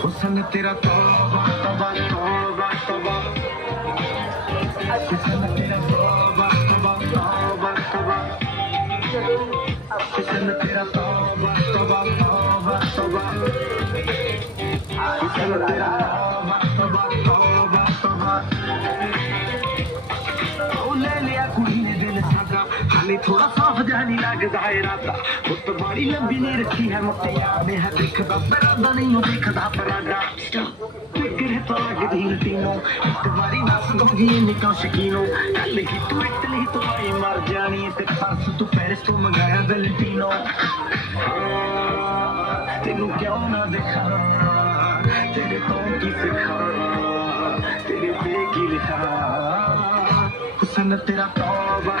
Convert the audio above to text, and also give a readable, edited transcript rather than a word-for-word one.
हुस्न तेरा तौबा तौबा तौबा तौबा, हुस्न तेरा तौबा तौबा तौबा तौबा, हुस्न तेरा तौबा तौबा तौबा तौबा, हुस्न तेरा तौबा तौबा तौबा तौबा। ओ ले लिया कुड़ी ने दिल सादा, हाले थोड़ा साफ जानी लगदा है राता, उत बड़ी लंबी नहीं रखी है मुटिया ने है दिखदा परादा नहीं हो दिखदा परादा। फिक्र तो लगदी तीनों तुम्हारी नस दूंगी निकाह शकीनों, कल ही तू इटली तो आई मर जानी ते परसों तू पेरिस तो मंगाया वेलेंटिनो। तेनू क्यों ना दिखा तेरे तो की सिखा, तेरे पे की लिखा, हुस्न तेरा तौबा